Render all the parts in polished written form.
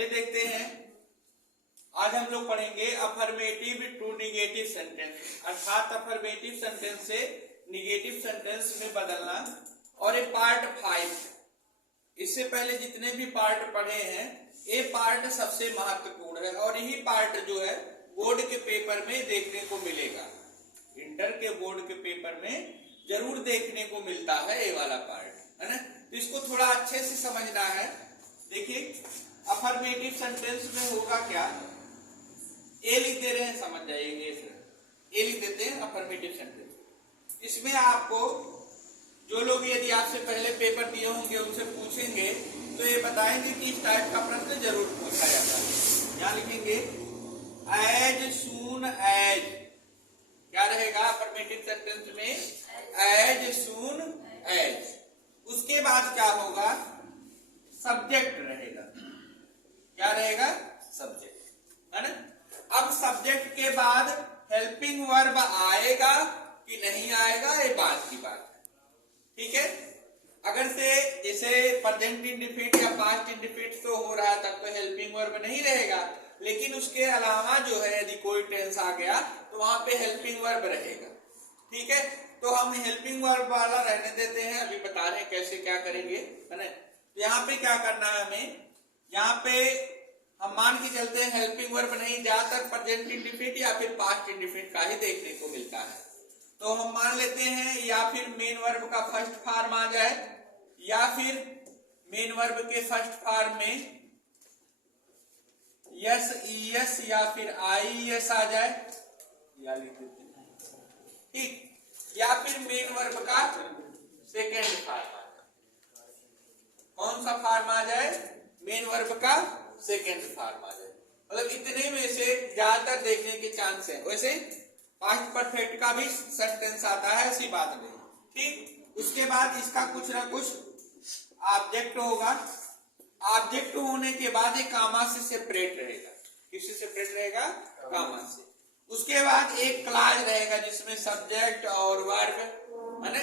पहले देखते हैं, आज हम लोग पढ़ेंगे अफर्मेटिव टू निगेटिव सेंटेंस, अर्थात अफर्मेटिव सेंटेंस से निगेटिव सेंटेंस में बदलना। और ये पार्ट 5, इससे पहले जितने भी पार्ट पढ़े हैं ये पार्ट सबसे महत्वपूर्ण है और यही पार्ट जो है बोर्ड के पेपर में देखने को मिलेगा। इंटर के बोर्ड के पेपर में जरूर देखने को मिलता है ये वाला पार्ट, है ना। तो इसको थोड़ा अच्छे से समझना है। देखिए अफर्मेटिव सेंटेंस में होगा क्या, ए लिख दे रहे हैं, समझ जाइए, ए लिख देते हैं अफर्मेटिव सेंटेंस। इसमें आपको जो लोग यदि आपसे पहले पेपर दिए होंगे उनसे पूछेंगे तो ये बताएंगे कि इस टाइप का प्रश्न जरूर पूछा जाता है। यहाँ लिखेंगे एज सून एज, क्या रहेगा अफर्मेटिव सेंटेंस में, एज सून एज। उसके बाद क्या होगा, सब्जेक्ट रहेगा। क्या रहेगा, सब्जेक्ट, है ना। अब सब्जेक्ट के बाद हेल्पिंग वर्ब आएगा कि नहीं आएगा ये बात की बात है, ठीक है। अगर से जैसे प्रेजेंट इंडेफिनिट या पास्ट इंडेफिनिट तो हो रहा है तब तो हेल्पिंग वर्ब नहीं रहेगा, लेकिन उसके अलावा जो है यदि कोई टेंस आ गया तो वहां पे हेल्पिंग वर्ब रहेगा, ठीक है। तो हम हेल्पिंग वर्ब वाला रहने देते हैं, अभी बता रहे हैं कैसे क्या करेंगे, है ना। तो यहाँ पे क्या करना है हमें, यहाँ पे हम मान के चलते हैं हेल्पिंग वर्ब नहीं, जहां तक प्रेजेंट इंडेफिनिट या फिर पास्ट इंडेफिनिट का ही देखने को मिलता है। तो हम मान लेते हैं या फिर मेन वर्ब का फर्स्ट फॉर्म आ जाए या फिर मेन वर्ब के फर्स्ट फॉर्म में यस ईएस या फिर आईएस आ जाए, या लिख देते हैं, ठीक। या फिर मेन वर्ब का सेकेंड फॉर्म आ जाए। कौन सा फॉर्म आ जाए, मेन वर्ब का सेकेंड फॉर्म आ जाए। मतलब इतने में से ज्यादातर देखने के चांस है। वैसे पास्ट परफेक्ट का भी सेंटेंस आता है, ऐसी बात नहीं, ठीक। उसके बाद इसका कुछ ना कुछ ऑब्जेक्ट होगा, ऑब्जेक्ट होने के बाद एक कामा से सेपरेट रहेगा। किससे सेपरेट रहेगा, कामा से। उसके बाद एक क्लॉज रहेगा जिसमें सब्जेक्ट और वर्ब, है ना,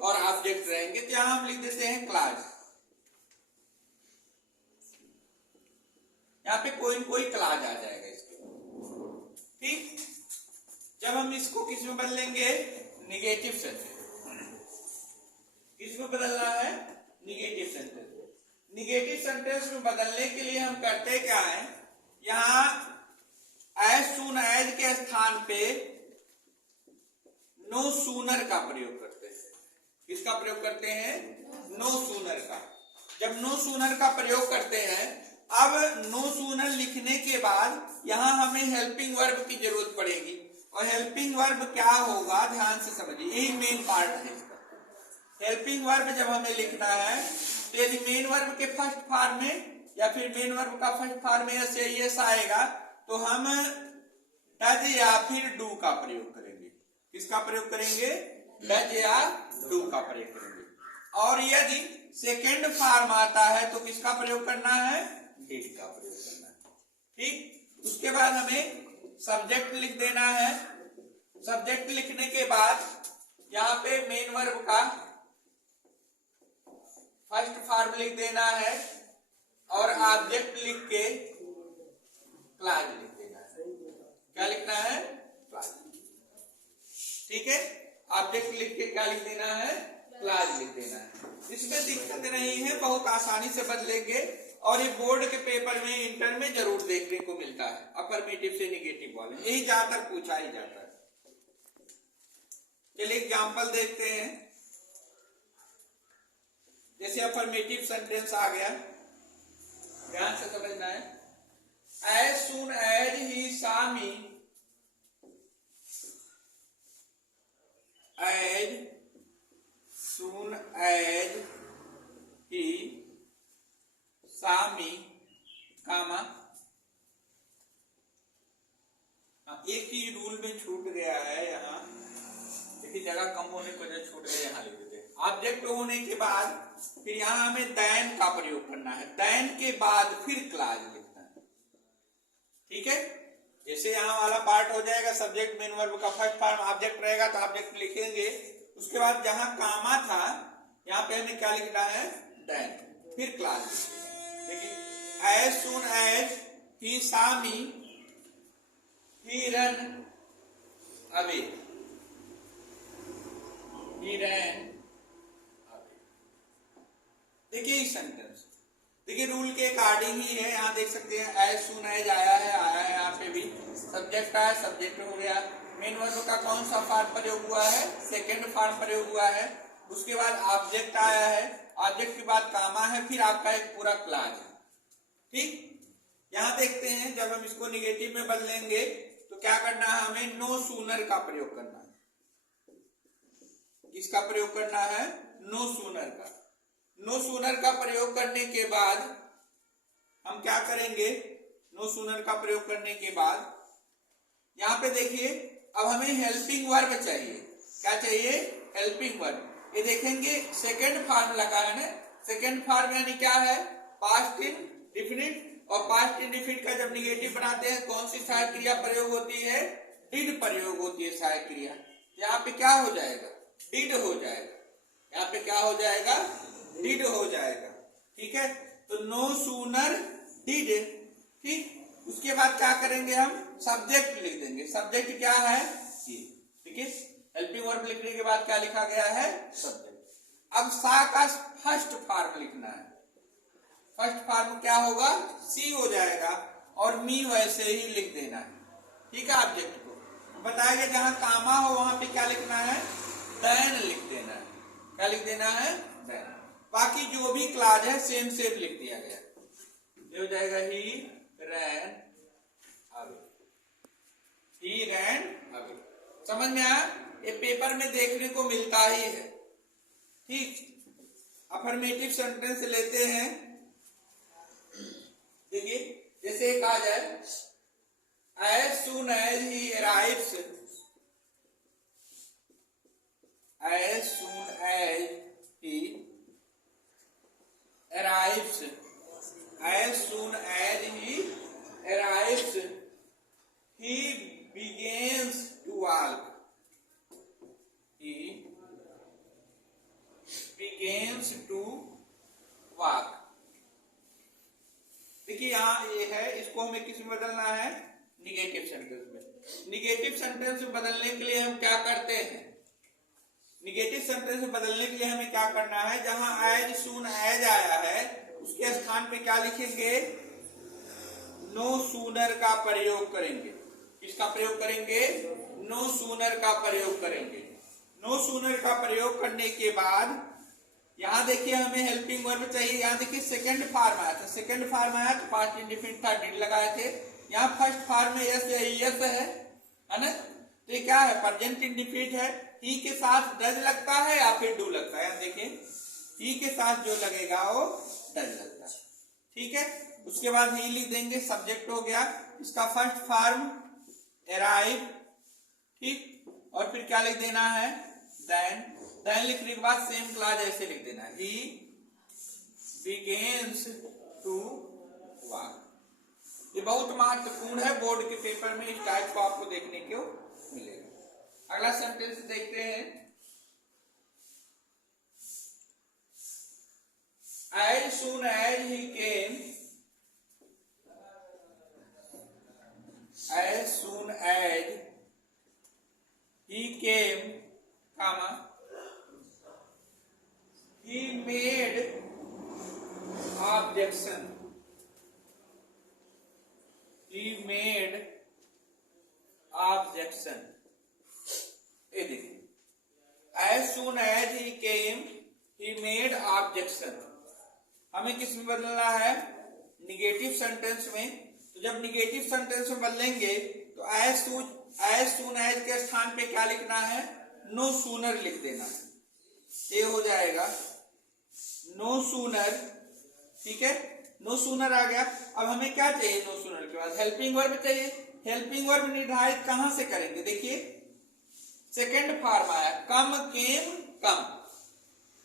और ऑब्जेक्ट रहेंगे। तो यहां हम लिख देते हैं क्लॉज। यहाँ पे कोई न कोई क्लॉज आ जाएगा इसके, ठीक। जब हम इसको किस में बदलेंगे, निगेटिव सेंटेंस। किस में बदलना है, निगेटिव सेंटेंस। निगेटिव सेंटेंस में बदलने के लिए हम करते क्या है, यहाँ एज सून एज के स्थान पे नो सूनर का प्रयोग करते हैं। किसका प्रयोग करते हैं, नो सूनर का। जब नो सूनर का प्रयोग करते हैं, अब नो सूनर लिखने के बाद यहां हमें हेल्पिंग वर्ब की जरूरत पड़ेगी। और हेल्पिंग वर्ब क्या होगा, ध्यान से समझिए, यही मेन पार्ट है इसका। हेल्पिंग वर्ब जब हमें लिखना है तो यदि मेन वर्ब के फर्स्ट फॉर्म में या फिर मेन वर्ब का फर्स्ट फॉर्म में यस आएगा तो हम डज या फिर डू का प्रयोग करेंगे। किसका प्रयोग करेंगे, डज या डू का प्रयोग करेंगे। और यदि सेकेंड फॉर्म आता है तो किसका प्रयोग करना है, डिड का प्रयोग करना है, ठीक। उसके बाद हमें सब्जेक्ट लिख देना है। सब्जेक्ट लिखने के बाद यहाँ पे मेन वर्ब का फर्स्ट फॉर्म लिख देना है और ऑब्जेक्ट लिख के क्लॉज लिख देना है। क्या लिखना है, क्लॉज, ठीक है। ऑब्जेक्ट लिख के क्या लिख देना है, क्लॉज लिख देना है। इसमें दिक्कत नहीं है, बहुत आसानी से बदलेंगे और ये बोर्ड के पेपर में इंटर में जरूर देखने को मिलता है। अफर्मेटिव से निगेटिव वाले यही ज्यादातर पूछा ही जाता है। चलिए एग्जांपल देखते हैं। जैसे अफर्मेटिव सेंटेंस आ गया, ध्यान से समझना है। As soon as he saw me, as soon as he saw me comma, एक ही रूल में छूट गया है, यहाँ देखिए जगह कम होने की वजह छूट गया, यहाँ लिख देते हैं। ऑब्जेक्ट होने के बाद फिर यहाँ हमें दैन का प्रयोग करना है, दैन के बाद फिर क्लॉज लिखना है, ठीक है। जैसे यहाँ वाला पार्ट हो जाएगा, सब्जेक्ट मेन वर्ब का फर्स्ट फॉर्म ऑब्जेक्ट रहेगा तो ऑब्जेक्ट लिखेंगे। उसके बाद जहां कामा था यहाँ पे हमें क्या लिखना है, दैन, फिर क्लॉज। देखिए as soon as he saw me he ran away. He ran away. देखिए इस सेंटेंस, देखिए रूल के अकॉर्डिंग ही है। यहाँ देख सकते हैं as soon as आया है यहाँ पे भी सब्जेक्ट आया, सब्जेक्ट हो गया। मेन वर्ब का कौन सा फॉर्म प्रयोग हुआ है? सेकंड फॉर्म प्रयोग हुआ है। उसके बाद ऑब्जेक्ट आया है, ऑब्जेक्ट के बाद कामा है, फिर आपका एक पूरा क्लॉज है। ठीक, यहां देखते हैं जब हम इसको निगेटिव में बदलेंगे तो क्या करना है, हमें नो सूनर का प्रयोग करना है। किसका प्रयोग करना है? नो सूनर का। नो सूनर का प्रयोग करने के बाद हम क्या करेंगे? नो सूनर का प्रयोग करने के बाद यहां पे देखिए अब हमें हेल्पिंग वर्ब चाहिए। क्या चाहिए? Helping verb. ये देखेंगे सेकेंड फॉर्म लगा है ना। सेकेंड फॉर्म यानी क्या है? Past indefinite. और पास्ट इंडेफिनिट का जब निगेटिव बनाते हैं कौन सी सहायक क्रिया प्रयोग होती है? डिड प्रयोग होती है सहायक क्रिया। यहाँ पे क्या हो जाएगा? डिड हो जाएगा। यहाँ पे क्या हो जाएगा? डिड हो जाएगा। ठीक है, तो नो सूनर डिड। ठीक, उसके बाद क्या करेंगे? हम सब्जेक्ट लिख देंगे। सब्जेक्ट क्या है? ठीक है, हेल्पिंग वर्ब लिखने के बाद क्या लिखा गया है? सब्जेक्ट। अब सा का फर्स्ट फॉर्म लिखना है। फर्स्ट फॉर्म क्या होगा? सी हो जाएगा और मी वैसे ही लिख देना है। ठीक है, ऑब्जेक्ट को बताएंगे जहां कामा हो वहां पे क्या लिखना है? देन लिख देना है। क्या लिख देना है? देन। बाकी जो भी क्लॉज है सेम सेम लिख दिया गया। ये हो जाएगा ही रैन अवे। ही रैन अवे। समझ में आया? ये पेपर में देखने को मिलता ही है। ठीक, अफर्मेटिव सेंटेंस लेते हैं। देखिए जैसे एक आ जाए as soon as he arrives, as soon as he arrives, as soon as he arrives he begins to walk. He begins to walk. देखिए यहाँ ये है, इसको हमें किस में बदलना है? निगेटिव सेंटेंस में। निगेटिव सेंटेंस में बदलने के लिए हम क्या करते हैं? निगेटिव सेंटेंस में बदलने के लिए हमें क्या करना है? जहां एज सून एज आया है उसके स्थान पे क्या लिखेंगे? नो सूनर का प्रयोग करेंगे। किसका प्रयोग करेंगे? नो सूनर का प्रयोग करेंगे। नो सूनर का प्रयोग करने के बाद यहां देखिए हमें हेल्पिंग वर्ब चाहिए। यहां देखिए सेकंड फॉर्म आया था। सेकंड फॉर्म आया तो पास्ट इंडेफिनिट था, डिड लगाए थे। यहाँ फर्स्ट फॉर्म में यस या यस है ना। तो ये क्या है? प्रेजेंट इंडेफिनिट है। ही के साथ डज लगता है या फिर डू लगता है। यहाँ देखिए ही के साथ जो लगेगा वो डज लगता है। ठीक है, उसके बाद ही लिख देंगे, सब्जेक्ट हो गया। इसका फर्स्ट फॉर्म अराइव। ठीक, और फिर क्या लिख देना है? देन। देन लिखने के बाद सेम क्लॉज ऐसे लिख देना है, ही बिगिंस टू वॉक। ये बहुत महत्वपूर्ण है, बोर्ड के पेपर में इस टाइप को आपको देखने को मिलेगा। अगला सेंटेंस देखते हैं। As soon as he came, as soon as he came, comma, he made objection. He made objection. ये देखिए, as soon as he came, he made objection. हमें किस में बदलना है? निगेटिव सेंटेंस में। तो जब निगेटिव सेंटेंस में बदलेंगे तो as soon as के स्थान पे क्या लिखना है? नो सूनर लिख देना है। ये हो जाएगा नो सूनर। ठीक है, नो सूनर आ गया। अब हमें क्या चाहिए? नो सूनर के बाद हेल्पिंग वर्ब चाहिए। हेल्पिंग वर्ब निर्धारित कहां से करेंगे? देखिए सेकंड फॉर्म आया, कम केम कम।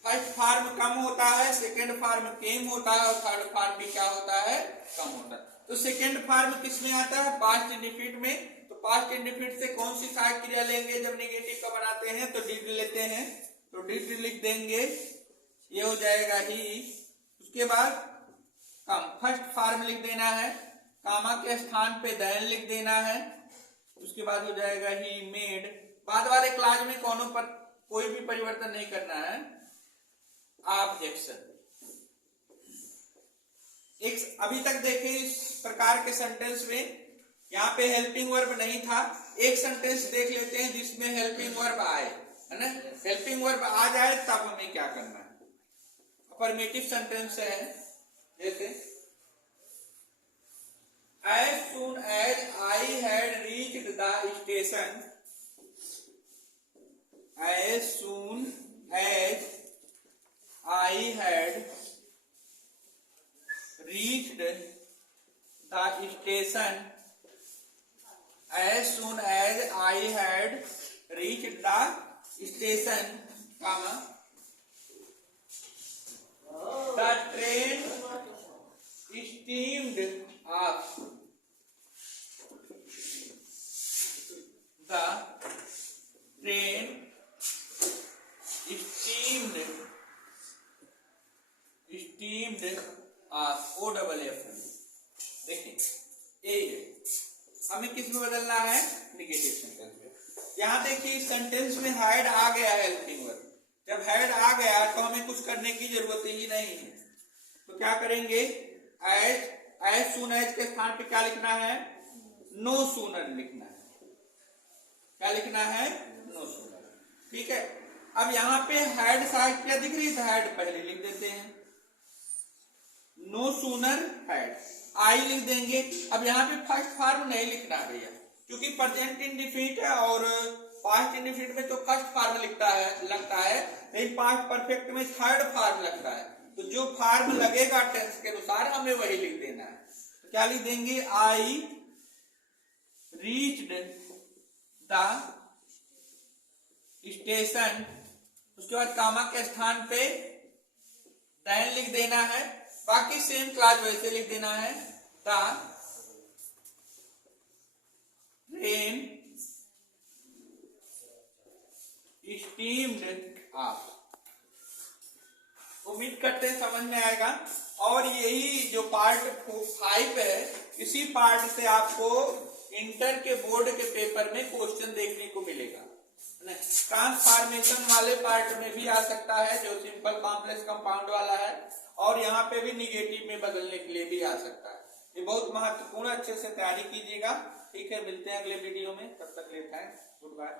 फर्स्ट फॉर्म कम होता है, सेकंड फॉर्म केम होता है और थर्ड फॉर्म भी क्या होता है? कम होता है। तो सेकंड फॉर्म किस में आता है? पास्ट इंडेफिनिट में। तो पास्ट इंडेफिनिट से कौन सी सहायक क्रिया लेंगे? जब नेगेटिव का बनाते हैं तो डिड लेते हैं, तो डिड लिख देंगे। ये हो जाएगा ही। उसके बाद कम, फर्स्ट फार्म लिख देना है, कामा के स्थान पे देन लिख देना है, उसके बाद हो जाएगा ही मेड। बाद वाले क्लास में कौनों पर कोई भी परिवर्तन नहीं करना है। ऑब्जेक्शन, एक अभी तक देखे इस प्रकार के सेंटेंस में यहाँ पे हेल्पिंग वर्ब नहीं था। एक सेंटेंस देख लेते हैं जिसमें हेल्पिंग वर्ब आए, है ना। हेल्पिंग वर्ब आ जाए तब हमें क्या करना है। अफर्मेटिव सेंटेंस है, जैसे as soon as I had reached the station, as soon as I had reached the station, as soon as I had reached the station, comma, the train steamed off. The train steamed off. OFF। देखिए ए हमें किस में बदलना है, negative sentence में। यहाँ देखिए इस सेंटेंस में हैड आ गया है हेल्पिंग वर्ब। जब हैड आ गया तो हमें कुछ करने की जरूरत ही नहीं है। तो क्या करेंगे, एज सून एज के स्थान पे क्या लिखना है, नो सूनर लिखना है। क्या लिखना है, नो सूनर। ठीक है, अब यहाँ पे हैड साइड क्या दिख रही है, हैड पहले लिख देते हैं, नो सूनर हैड, आई लिख देंगे। अब यहाँ पे फर्स्ट फॉर्म नहीं लिखना है भैया, क्योंकि प्रेजेंट इंडिफिनिट है और पास्ट इंडिफिनिट में तो फर्स्ट फॉर्म लगता है, लेकिन पास्ट परफेक्ट में थर्ड फॉर्म लगता है। तो जो फॉर्म लगेगा टेंस के अनुसार हमें वही लिख देना है। तो क्या लिख देंगे, आई रीच्ड द स्टेशन, उसके बाद कामा के स्थान पे देन लिख देना है। बाकी सेम क्लास वैसे लिख देना है, द ट्रेन स्टीम्ड ऑफ। उम्मीद करते हैं समझ में आएगा। और यही जो पार्ट 5 है, इसी पार्ट से आपको इंटर के बोर्ड के पेपर में क्वेश्चन देखने को मिलेगा। ट्रांसफॉर्मेशन वाले पार्ट में भी आ सकता है, जो सिंपल कॉम्प्लेक्स कंपाउंड वाला है, और यहाँ पे भी निगेटिव में बदलने के लिए भी आ सकता है। ये बहुत महत्वपूर्ण, अच्छे से तैयारी कीजिएगा। ठीक है, मिलते हैं अगले वीडियो में, तब तक के लिए थैंक्स, गुड बाय।